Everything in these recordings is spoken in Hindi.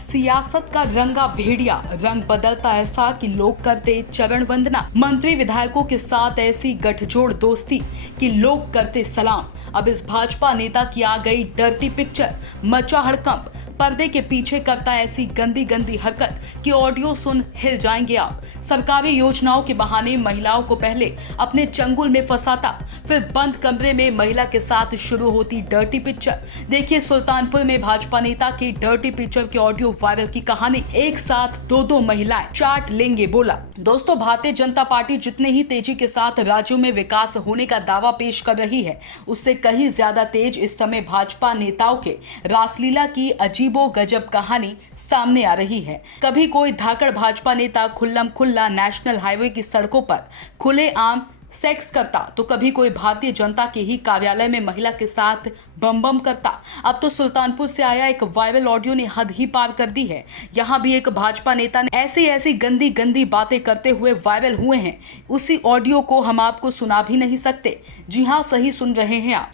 सियासत का रंगा भेड़िया रंग बदलता ऐसा कि लोग करते चरण वंदना। मंत्री विधायकों के साथ ऐसी गठजोड़ दोस्ती कि लोग करते सलाम। अब इस भाजपा नेता की आ गई डर्टी पिक्चर, मचा हड़कंप। पर्दे के पीछे करता ऐसी गंदी गंदी हरकत कि ऑडियो सुन हिल जाएंगे आप। सरकारी योजनाओं के बहाने महिलाओं को पहले अपने चंगुल में फंसाता, फिर बंद कमरे में महिला के साथ शुरू होती डर्टी पिक्चर। देखिए सुल्तानपुर में भाजपा नेता की डर्टी पिक्चर के ऑडियो वायरल की कहानी। एक साथ दो महिलाएं चाट लेंगे बोला। दोस्तों, भारतीय जनता पार्टी जितने ही तेजी के साथ राज्यों में विकास होने का दावा पेश कर रही है, उससे कहीं ज्यादा तेज इस समय भाजपा नेताओं के रासलीला की अजीबो गजब कहानी सामने आ रही है। कभी कोई धाकड़ भाजपा नेता खुल्लम खुल्ला नेशनल हाईवे की सड़कों पर खुलेआम सेक्स करता, तो कभी कोई भारतीय जनता के ही कार्यालय में महिला के साथ बम बम करता। अब तो सुल्तानपुर से आया एक वायरल ऑडियो ने हद ही पार कर दी है। यहाँ भी एक भाजपा नेता ने ऐसी गंदी गंदी बातें करते हुए वायरल हुए हैं। उसी ऑडियो को हम आपको सुना भी नहीं सकते। जी हाँ, सही सुन रहे हैं आप।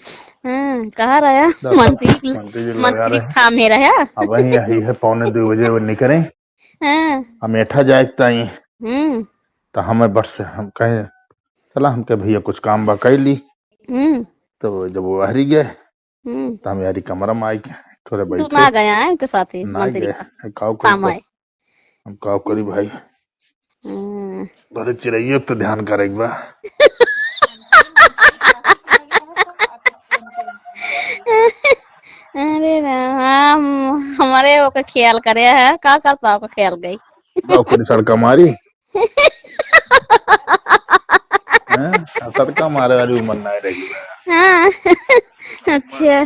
कहाँ रहा मंत्री था मेरा है। अब वही यही है 1:45 वो निकले हम एठा जाए तो हमें बट से हम कहे चला हमके भैया कुछ काम बा कैली। तो जब वो हरी गए तो हम यारी कमरा में आई थोड़े बैठे ना गया है उनके साथ ही मंत्री हम काव करी भाई बड़े चिड़ैया पे ध्यान करे बा। अरे राम, हमारे वो का ख्याल करे है का करता हो का ख्याल गई करी सड़का मारी सड़का मारे वाली उम्र ना रही। अच्छा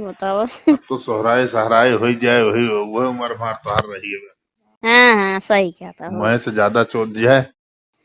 बताओ। तो सोहराए सहराए हो जाए वही वो उम्र मार पार रही है। हाँ सही कहता मैं से ज्यादा चोट जाए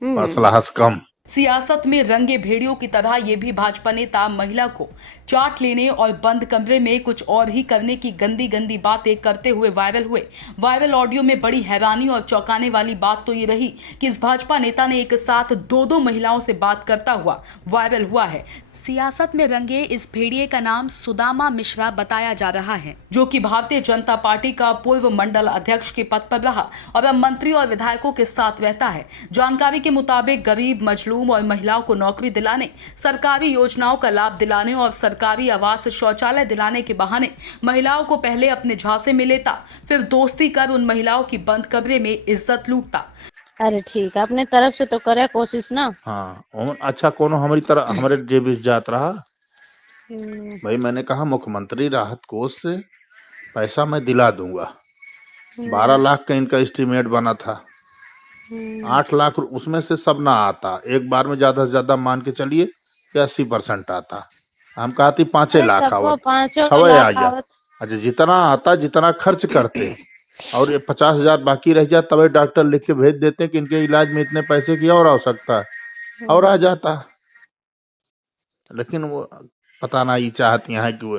मसला कम। सियासत में रंगे भेड़ियों की तरह ये भी भाजपा नेता महिला को चाट लेने और बंद कमरे में कुछ और ही करने की गंदी गंदी बातें करते हुए वायरल हुए। वायरल ऑडियो में बड़ी हैरानी और चौंकाने वाली बात तो ये रही कि इस भाजपा नेता ने एक साथ दो महिलाओं से बात करता हुआ वायरल हुआ है। सियासत में रंगे इस भेड़िए का नाम सुदामा मिश्रा बताया जा रहा है, जो कि भारतीय जनता पार्टी का पूर्व मंडल अध्यक्ष के पद पर रहा और अब मंत्री और विधायकों के साथ रहता है। जानकारी के मुताबिक गरीब मजलूम और महिलाओं को नौकरी दिलाने, सरकारी योजनाओं का लाभ दिलाने और सरकारी आवास शौचालय दिलाने के बहाने महिलाओं को पहले अपने झांसे में लेता, फिर दोस्ती कर उन महिलाओं की बंद कमरे में इज्जत लूटता। अरे ठीक है, अपने तरफ से तो करे कोशिश ना। हाँ अच्छा, कोनो हमारी तरह हमारे जेब जात रहा भाई। मैंने कहा मुख्यमंत्री राहत कोष से पैसा मैं दिला दूंगा। 12 लाख का इनका एस्टीमेट बना था। 8 लाख उसमें से सब ना आता, एक बार में ज्यादा से ज्यादा मान के चलिए 80% आता। हम कहती 5 लाख आवत 6 आ जा। अच्छा, जितना आता जितना खर्च करते और 50,000 बाकी रह जाए तभी डॉक्टर लिख के भेज देते कि इनके इलाज में इतने पैसे की और आवश्यकता है और आ जाता। लेकिन वो पता ना ये चाहती है कि वो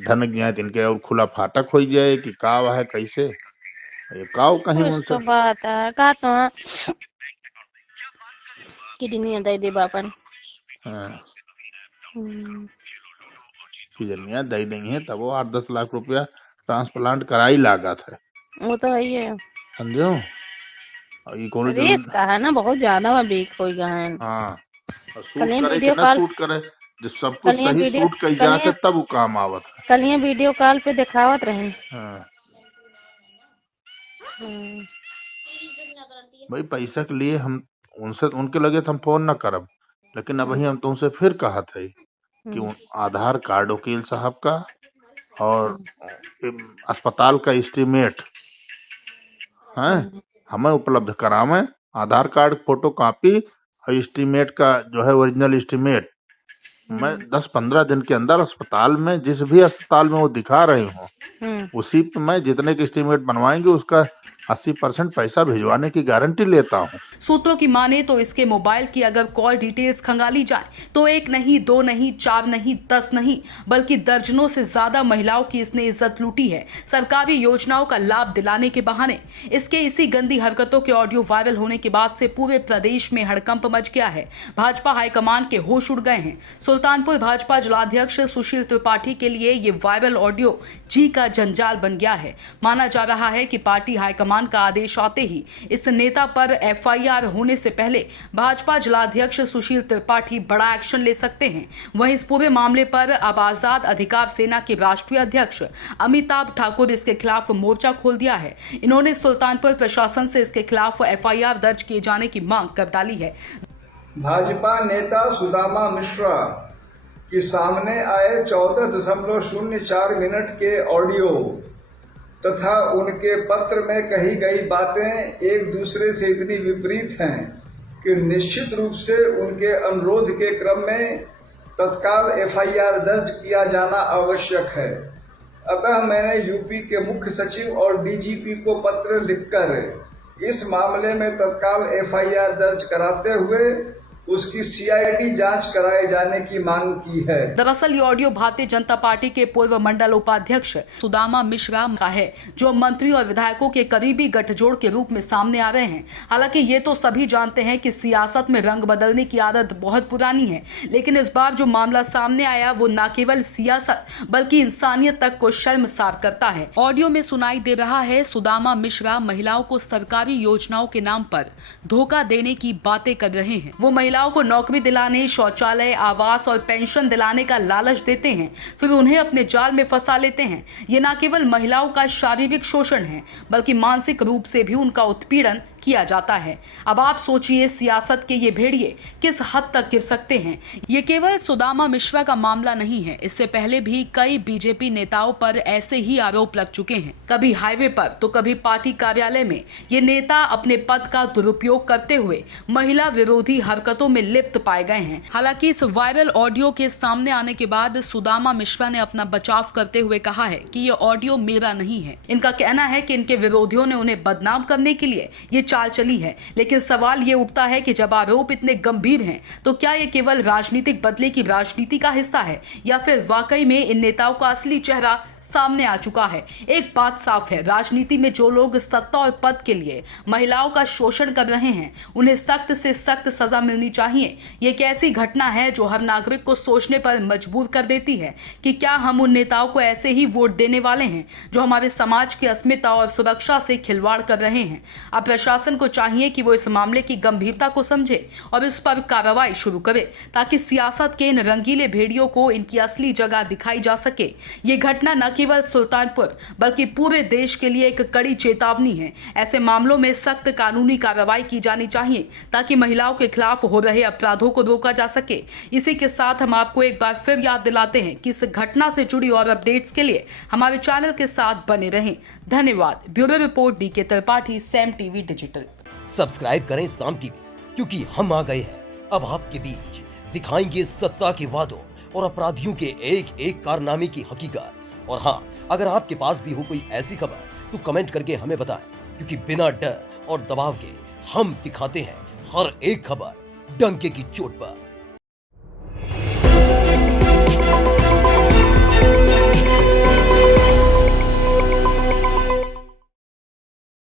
धन गया इनके और खुला फाटक हो जाए कि काव है कैसे ये काव कहीं तो बात है का तो किडनी दे दे बापन। किडनियां दे देंगे है तब वो 8-10 लाख रुपया ट्रांसप्लांट कराई लागत है। वो तो है ही है, समझो। ये कौन का है ना, बहुत ज्यादा वीक हो गया है। हाँ, सूट करे जब सब कुछ सही सूट कई जाते तब वो काम आवत है। कल ये वीडियो कॉल पे दिखावत रहे। भाई पैसा के लिए हम उनसे उनके लगे तो हम फोन न करब, लेकिन अब हम तुमसे फिर कहा थे कि आधार कार्ड वकील साहब का और अस्पताल का एस्टीमेट है हमें उपलब्ध करावे। आधार कार्ड फोटो कॉपी और एस्टीमेट का जो है ओरिजिनल एस्टीमेट मैं 10-15 दिन के अंदर अस्पताल में जिस भी अस्पताल में वो दिखा रहे हो उसी पे मैं जितने के एस्टीमेट बनवाएंगे उसका 80% पैसा भिजवाने की गारंटी लेता हूँ। सूत्रों की माने तो इसके मोबाइल की अगर कॉल डिटेल्स खंगाली जाए तो 1 नहीं, 2 नहीं, 4 नहीं, 10 नहीं, बल्कि दर्जनों से ज्यादा महिलाओं की इसने इज्जत लूटी है सरकारी योजनाओं का लाभ दिलाने के बहाने। इसके इसी गंदी हरकतों के ऑडियो वायरल होने के बाद से पूरे प्रदेश में हड़कंप मच गया है। भाजपा हाईकमान के होश उड़ गए हैं। सुल्तानपुर भाजपा जिलाध्यक्ष सुशील त्रिपाठी के लिए ये वायरल ऑडियो जी का जंजाल बन गया है। माना जा रहा है कि पार्टी हाईकमान का आदेश आते ही इस नेता पर एफआईआर होने से पहले भाजपा जिलाध्यक्ष सुशील त्रिपाठी बड़ा एक्शन ले सकते हैं। वहीं इस पूरे मामले पर अब आजाद अधिकार सेना के राष्ट्रीय अध्यक्ष अमिताभ ठाकुर इसके खिलाफ मोर्चा खोल दिया है। इन्होंने सुल्तानपुर प्रशासन से इसके खिलाफ एफआईआर दर्ज किए जाने की मांग कर डाली है। भाजपा नेता सुदामा मिश्रा के सामने आए 14.04 मिनट के ऑडियो तथा उनके पत्र में कही गई बातें एक दूसरे से इतनी विपरीत हैं कि निश्चित रूप से उनके अनुरोध के क्रम में तत्काल एफआईआर दर्ज किया जाना आवश्यक है। अतः मैंने यूपी के मुख्य सचिव और डीजीपी को पत्र लिखकर इस मामले में तत्काल एफआईआर दर्ज कराते हुए उसकी सीआईडी जांच कराए जाने की मांग की है। दरअसल ये ऑडियो भारतीय जनता पार्टी के पूर्व मंडल उपाध्यक्ष सुदामा मिश्रा का है, जो मंत्री और विधायकों के करीबी गठजोड़ के रूप में सामने आ रहे हैं। हालांकि ये तो सभी जानते हैं कि सियासत में रंग बदलने की आदत बहुत पुरानी है, लेकिन इस बार जो मामला सामने आया वो न केवल सियासत बल्कि इंसानियत तक को शर्मसार करता है। ऑडियो में सुनाई दे रहा है सुदामा मिश्रा महिलाओं को सरकारी योजनाओं के नाम पर धोखा देने की बातें कर रहे हैं। वो महिलाओं को नौकरी दिलाने, शौचालय, आवास और पेंशन दिलाने का लालच देते हैं, फिर उन्हें अपने जाल में फंसा लेते हैं। ये न केवल महिलाओं का शारीरिक शोषण है बल्कि मानसिक रूप से भी उनका उत्पीड़न किया जाता है। अब आप सोचिए सियासत के ये भेड़िए किस हद तक गिर सकते हैं। ये केवल सुदामा मिश्रा का मामला नहीं है, इससे पहले भी कई बीजेपी नेताओं पर ऐसे ही आरोप लग चुके हैं। कभी हाईवे पर तो कभी पार्टी कार्यालय में ये नेता अपने पद का दुरुपयोग करते हुए महिला विरोधी हरकतों में लिप्त पाए गए हैं। हालांकि इस वायरल ऑडियो के सामने आने के बाद सुदामा मिश्रा ने अपना बचाव करते हुए कहा है कि ये ऑडियो मेरा नहीं है। इनका कहना है कि इनके विरोधियों ने उन्हें बदनाम करने के लिए ये चाल चली है। लेकिन सवाल ये उठता है कि जब आरोप इतने गंभीर हैं तो क्या ये केवल राजनीतिक बदले की राजनीति का हिस्सा है या फिर वाकई में इन नेताओं का असली चेहरा सामने आ चुका है। एक बात साफ है, राजनीति में जो लोग सत्ता और पद के लिए महिलाओं का शोषण कर रहे हैं उन्हें सख्त से सख्त सजा मिलनी चाहिए। ये एक ऐसी घटना है जो हर नागरिक को सोचने पर मजबूर कर देती है कि क्या हम उन नेताओं को ऐसे ही वोट देने वाले हैं जो हमारे समाज की अस्मिता और सुरक्षा से खिलवाड़ कर रहे हैं। अब प्रशासन को चाहिए कि वो इस मामले की गंभीरता को समझे और इस पर कार्रवाई शुरू करे ताकि सियासत के इन रंगीले भेड़ियों को इनकी असली जगह दिखाई जा सके। ये घटना न केवल सुल्तानपुर बल्कि पूरे देश के लिए एक कड़ी चेतावनी है। ऐसे मामलों में सख्त कानूनी कार्रवाई की जानी चाहिए ताकि महिलाओं के खिलाफ हो रहे अपराधों को रोका जा सके। इसी के साथ हम आपको एक बार फिर याद दिलाते हैं कि इस घटना से जुड़ी और अपडेट्स के लिए हमारे चैनल के साथ बने रहें। धन्यवाद। ब्यूरो रिपोर्ट डी के Tripathi, Sam TV digital. Subscribe करें साम टीवी, क्योंकि हम आ गए हैं अब आपके बीच। दिखाएंगे सत्ता के वादों और अपराधियों के एक एक कारनामे की हकीकत। और हाँ, अगर आपके पास भी हो कोई ऐसी खबर तो कमेंट करके हमें बताएं, क्योंकि बिना डर और दबाव के हम दिखाते हैं हर एक खबर डंके की चोट पर।